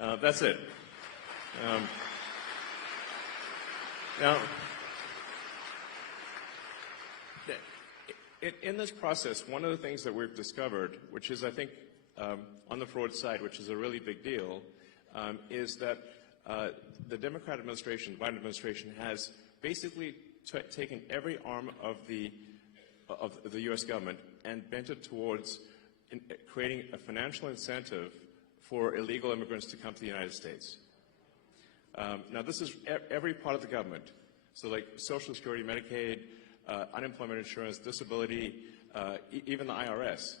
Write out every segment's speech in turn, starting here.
That's it. Now, in this process, one of the things that we've discovered, which is, I think, on the fraud side, which is a really big deal, is that the Democrat administration, Biden administration, has basically taken every arm of the U.S. government and bent it towards creating a financial incentive for illegal immigrants to come to the United States. Now, this is every part of the government. So, like Social Security, Medicaid, unemployment insurance, disability, even the IRS.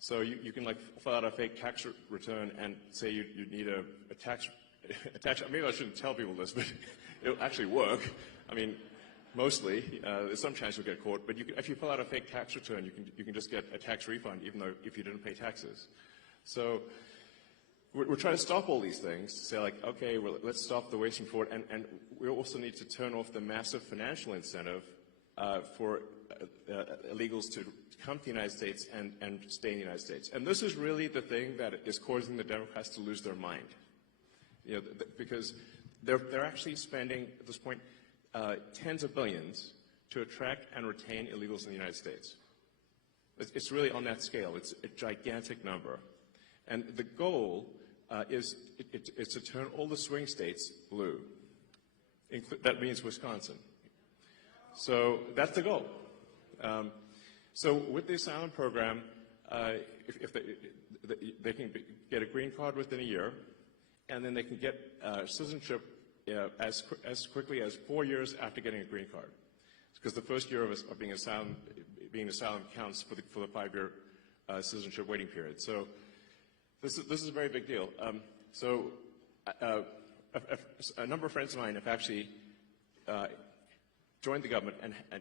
So you can like fill out a fake tax return and say you need a tax. Maybe I shouldn't tell people this, but it'll actually work. I mean, mostly. There's some chance you'll get caught, but if you fill out a fake tax return, you can just get a tax refund, even though if you didn't pay taxes. So we're trying to stop all these things. Say like, okay, well, let's stop the waste and fraud, and we also need to turn off the massive financial incentive for illegals to come to the United States and stay in the United States. And this is really the thing that is causing the Democrats to lose their mind. You know, because they're actually spending, at this point, tens of billions to attract and retain illegals in the United States. It's really on that scale. It's a gigantic number. And the goal is to turn all the swing states blue. That means Wisconsin. So that's the goal. So with the asylum program, if they can get a green card within a year, and then they can get citizenship as quickly as 4 years after getting a green card, because the first year of being asylum counts for the 5-year citizenship waiting period. So this is a very big deal. A number of friends of mine have actually joined the government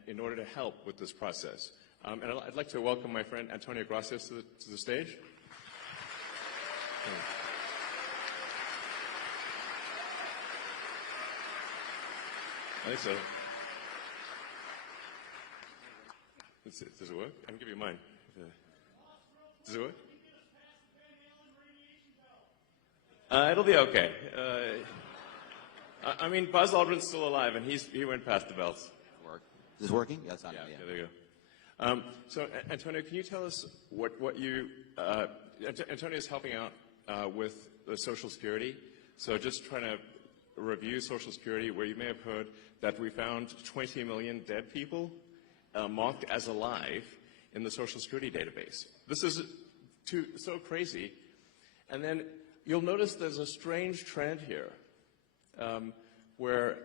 in order to help with this process. And I'd like to welcome my friend Antonio Gracias to the stage. I think so. Does it work? I can give you mine. Does it work? It'll be okay. I mean, Buzz Aldrin's still alive, and he went past the bells. Is this working? Yeah, it's on. Yeah, there you go. So, Antonio, can you tell us what you... Antonio is helping out with the Social Security. So just trying to review Social Security, where you may have heard that we found 20 million dead people marked as alive in the Social Security database. This is so crazy. And then you'll notice there's a strange trend here where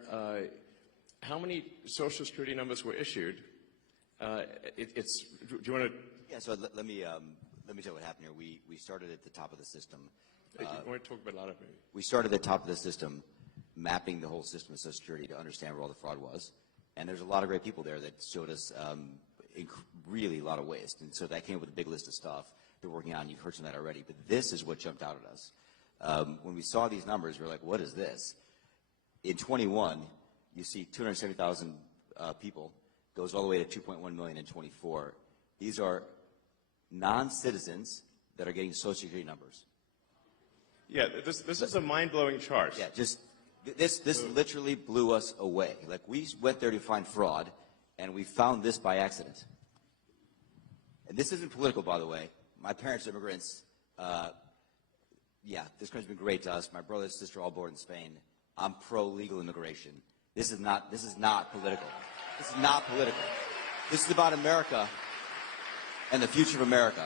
how many Social Security numbers were issued. Do you want to? Yeah. So let me tell you what happened here. We started at the top of the system. You want to talk about a lot of it? We started at the top of the system, mapping the whole system of Social Security to understand where all the fraud was. And there's a lot of great people there that showed us really a lot of waste. And so that came up with a big list of stuff they're working on. You've heard some of that already. But this is what jumped out at us. When we saw these numbers, we were like, what is this? In 21, you see 270,000 people, goes all the way to 2.1 million in 24. These are non-citizens that are getting Social Security numbers. Yeah, this is a mind-blowing chart. Yeah, just this literally blew us away. Like, we went there to find fraud, and we found this by accident. And this isn't political, by the way. My parents are immigrants. Yeah, this country's been great to us. My brother and sister are all born in Spain. I'm pro-legal immigration. This is not political. This is not political. This is about America and the future of America.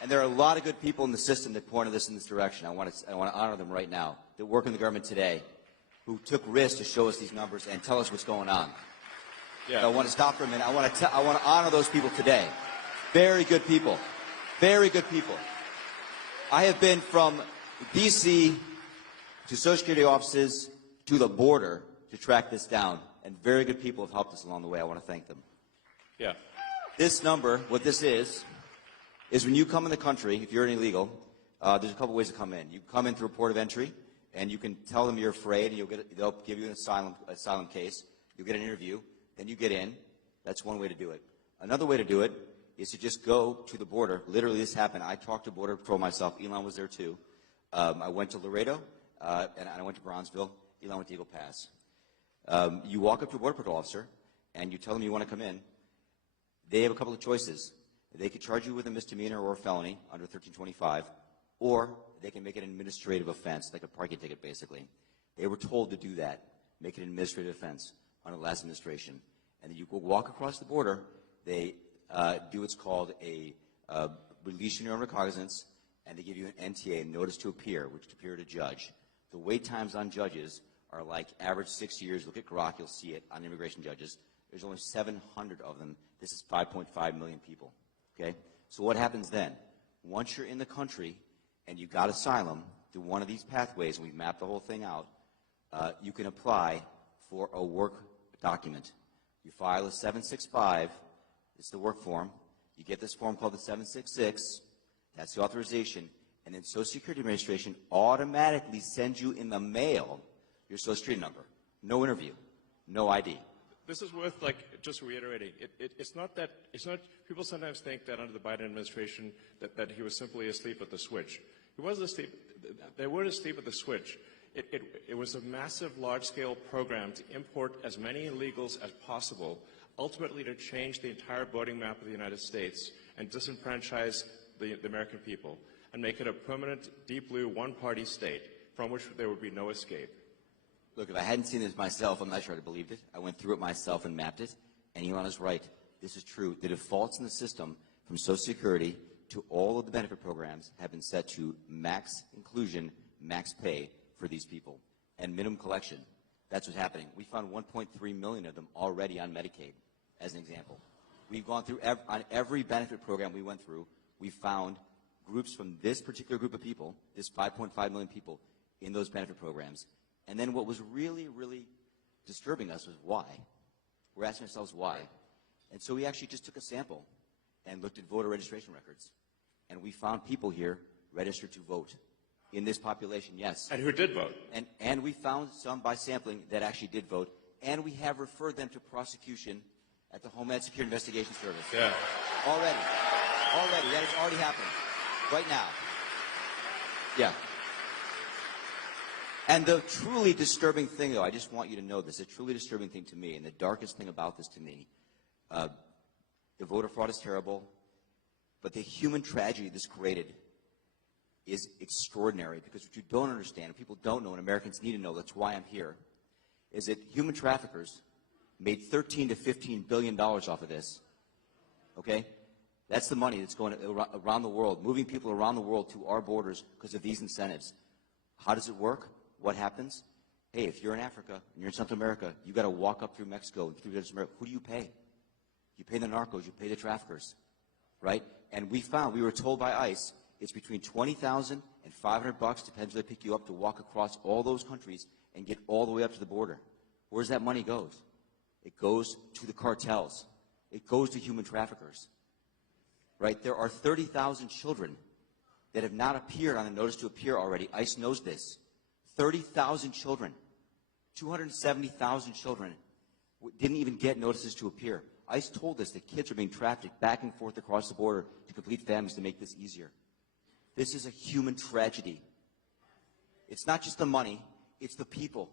And there are a lot of good people in the system that pointed us in this direction. I want to honor them right now, that work in the government today, who took risks to show us these numbers and tell us what's going on. Yeah. So I want to stop for a minute. I want to honor those people today. Very good people. Very good people. I have been from D.C. to Social Security offices to the border to track this down, and very good people have helped us along the way. I want to thank them. Yeah. This number, what this is when you come in the country, if you're an illegal, there's a couple ways to come in. You come in through a port of entry, and you can tell them you're afraid, and they'll give you an asylum case. You'll get an interview, then you get in. That's one way to do it. Another way to do it is to just go to the border. Literally, this happened. I talked to Border Patrol myself. Elon was there too. I went to Laredo, and I went to Bronzeville. Elon went to Eagle Pass. You walk up to a Border Patrol officer, and you tell them you want to come in. They have a couple of choices. They could charge you with a misdemeanor or a felony under 1325, or they can make it an administrative offense, like a parking ticket, basically. They were told to do that, make it an administrative offense under the last administration. And then you go walk across the border. They do what's called a release your own recognizance, and they give you an NTA, a notice to appear, which to appear to judge. The wait times on judges are like average 6 years. Look at Grok, you'll see it on immigration judges. There's only 700 of them. This is 5.5 million people. Okay? So what happens then? Once you're in the country and you got asylum through one of these pathways, and we've mapped the whole thing out, you can apply for a work document. You file a 765, it's the work form. You get this form called the 766, that's the authorization, and then Social Security Administration automatically sends you in the mail your Social Security number. No interview, no ID. This is worth, just reiterating. It's not, people sometimes think that under the Biden administration that he was simply asleep at the switch. He wasn't asleep, they weren't asleep at the switch. It was a massive, large-scale program to import as many illegals as possible, ultimately to change the entire voting map of the United States and disenfranchise the American people and make it a permanent, deep blue, one-party state from which there would be no escape. Look, if I hadn't seen this myself, I'm not sure I'd have believed it. I went through it myself and mapped it, and Elon is right. This is true. The defaults in the system from Social Security to all of the benefit programs have been set to max inclusion, max pay for these people, and minimum collection. That's what's happening. We found 1.3 million of them already on Medicaid, as an example. We've gone through, on every benefit program we went through, we found groups from this particular group of people, this 5.5 million people, in those benefit programs. And then what was really, really disturbing us was why. We're asking ourselves why. And so we actually just took a sample and looked at voter registration records. And we found people here registered to vote. In this population, yes. And who did vote. And we found some by sampling that actually did vote. And we have referred them to prosecution at the Homeland Security Investigation Service. Yeah. Already. That has already happened. Right now. Yeah. And the truly disturbing thing, though, I just want you to know this, the truly disturbing thing to me, and the darkest thing about this to me, the voter fraud is terrible, but the human tragedy this created is extraordinary, because what you don't understand, and people don't know, and Americans need to know, that's why I'm here, is that human traffickers made $13 to $15 billion off of this. Okay? That's the money that's going around the world, moving people around the world to our borders because of these incentives. How does it work? What happens? Hey, if you're in Africa and you're in Central America, you got to walk up through Mexico and through Central America. Who do you pay? You pay the narcos. You pay the traffickers, right? And we were told by ICE, it's between $20,000 and $500, depends where they pick you up, to walk across all those countries and get all the way up to the border. Where's that money goes? It goes to the cartels. It goes to human traffickers, right? There are 30,000 children that have not appeared on the notice to appear already. ICE knows this. 30,000 children, 270,000 children didn't even get notices to appear. ICE told us that kids are being trafficked back and forth across the border to complete families to make this easier. This is a human tragedy. It's not just the money, it's the people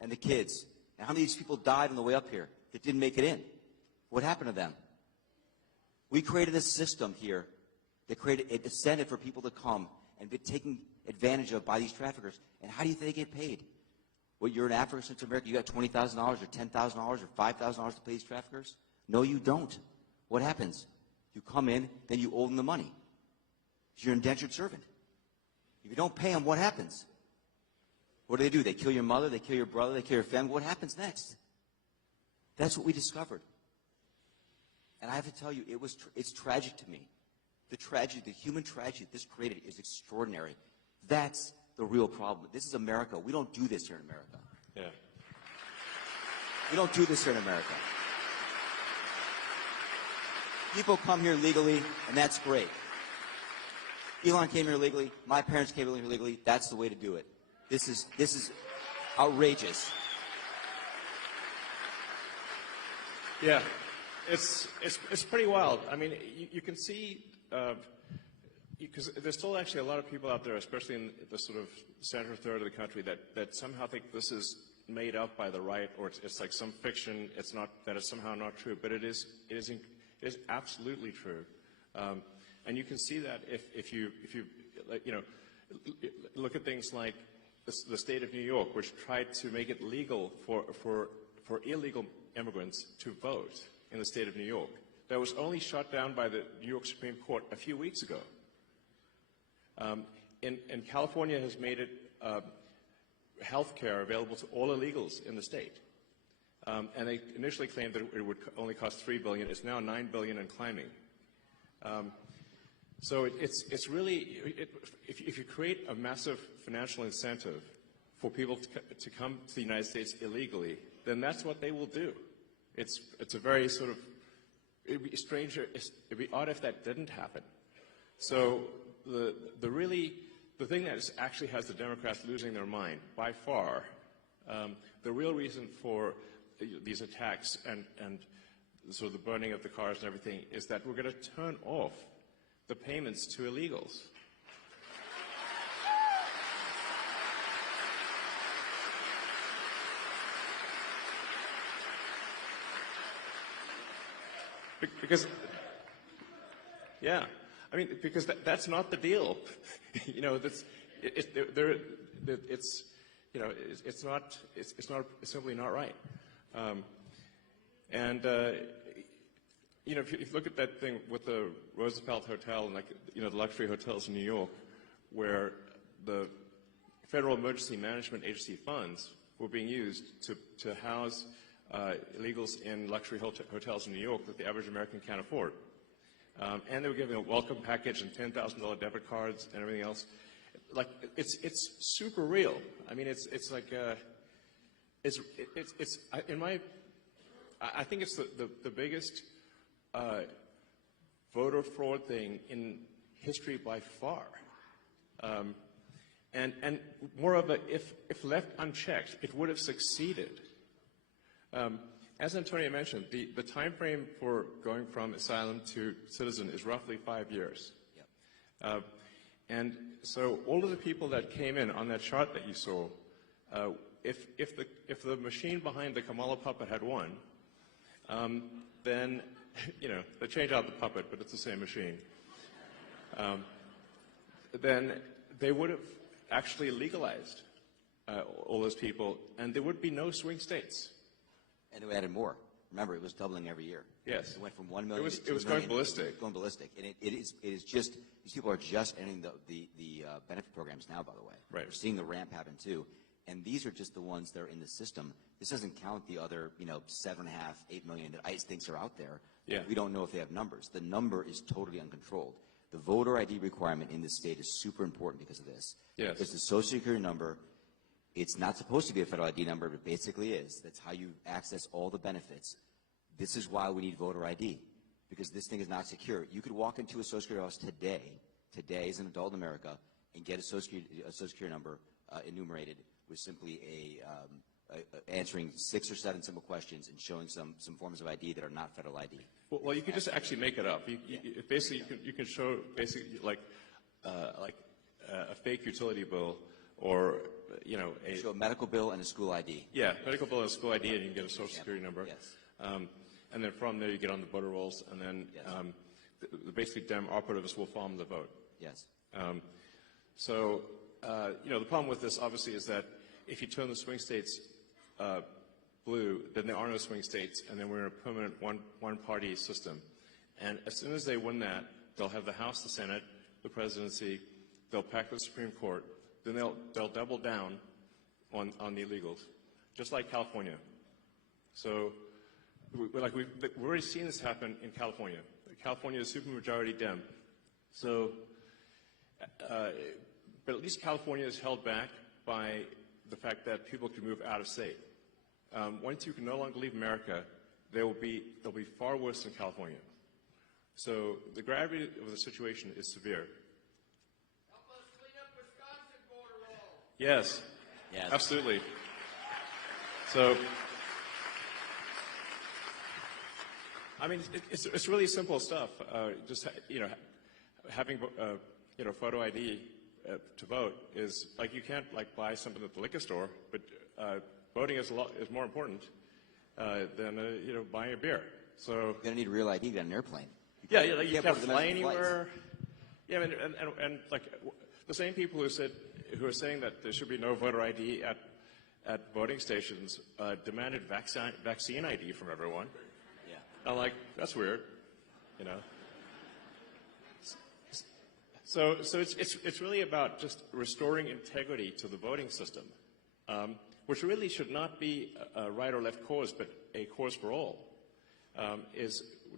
and the kids. And how many of these people died on the way up here that didn't make it in? What happened to them? We created a system here that created a incentive for people to come and be taken advantage of by these traffickers. And how do you think they get paid? Well, you're in Africa, Central America, you got $20,000 or $10,000 or $5,000 to pay these traffickers? No, you don't. What happens? You come in, then you owe them the money. You're an indentured servant. If you don't pay them, what happens? What do? They kill your mother, they kill your brother, they kill your family. What happens next? That's what we discovered. And I have to tell you, it's tragic to me. The tragedy, the human tragedy this created is extraordinary. That's the real problem. This is America. We don't do this here in America. Yeah. We don't do this here in America. People come here legally, and that's great. Elon came here legally. My parents came here legally. That's the way to do it. This is outrageous. Yeah, it's pretty wild. I mean, you can see, because there's still actually a lot of people out there, especially in the sort of center third of the country, that somehow think this is made up by the right, or it's like some fiction. It's not, that it's somehow not true, but it is absolutely true. And you can see that if you look at things like the state of New York, which tried to make it legal for illegal immigrants to vote in the state of New York. That was only shot down by the New York Supreme Court a few weeks ago. And California has made it health care available to all illegals in the state. And they initially claimed that it would only cost $3 billion. It's now $9 billion and climbing. So it's really, if you create a massive financial incentive for people to come to the United States illegally, then that's what they will do. It's a very sort of, it'd be strange, it'd be odd if that didn't happen. So the thing that actually has the Democrats losing their mind by far, the real reason for these attacks and sort of the burning of the cars and everything is that we're going to turn off the payments to illegals. Because, yeah, I mean, because that's not the deal. You know, it's simply not right. You know, if you look at that thing with the Roosevelt Hotel and, like, you know, the luxury hotels in New York, where the Federal Emergency Management Agency funds were being used to house illegals in luxury hotels in New York that the average American can't afford. And they were giving a welcome package and $10,000 debit cards and everything else. Like, it's super real. I mean, it's like, I think it's the biggest voter fraud thing in history by far. And moreover, if left unchecked, it would have succeeded. As Antonio mentioned, the time frame for going from asylum to citizen is roughly 5 years. Yep. And so all of the people that came in on that chart that you saw, if the machine behind the Kamala puppet had won, then, you know, they change out the puppet, but it's the same machine. Then they would have actually legalized all those people, and there would be no swing states. And we added more. Remember, it was doubling every year. Yes. It went from 1 million to 2 million. It was going ballistic. Going ballistic. And it is just, these people are just entering the benefit programs now, by the way. Right. We're seeing the ramp happen, too. And these are just the ones that are in the system. This doesn't count the other, 7.5, 8 million that ICE thinks are out there. Yeah. We don't know if they have numbers. The number is totally uncontrolled. The voter ID requirement in this state is super important because of this. Yes. Because the Social Security number, it's not supposed to be a federal ID number, but it basically is. That's how you access all the benefits. This is why we need voter ID, because this thing is not secure. You could walk into a Social Security office today as an adult in America, and get a Social Security number enumerated with simply answering 6 or 7 simple questions and showing some forms of ID that are not federal ID. Well, you could just actually make it up. Basically, you can show basically like a fake utility bill, or show a medical bill and a school ID. Yeah, medical bill and a school ID, and you can get a Social Security number. Yes. And then from there you get on the voter rolls, and then Yes. the basically Dem operatives will farm the vote. Yes. The problem with this obviously is that if you turn the swing states blue, then there are no swing states, and then we're in a permanent one-party system. And as soon as they win that, they'll have the House, the Senate, the presidency, they'll pack the Supreme Court, then they'll double down on the illegals, just like California. So we've already seen this happen in California. California is supermajority Dem. So, but at least California is held back by the fact that people can move out of state. Once you can no longer leave America, they'll be far worse than California. So the gravity of the situation is severe. Help us clean up Wisconsin border wall. Yes. Yes. Absolutely. So, I mean, it's really simple stuff. Just having photo ID to vote is like you can't like buy something at the liquor store, but voting is more important than buying a beer. So You're gonna need real ID to get on an airplane. yeah, like you can't book fly domestic flights. anywhere. Yeah, and like the same people who are saying that there should be no voter ID at voting stations demanded vaccine ID from everyone. Yeah. I'm like, that's weird, So it's really about just restoring integrity to the voting system, which really should not be a right or left cause, but a cause for all.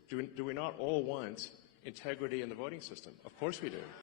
Do we not all want integrity in the voting system? Of course we do.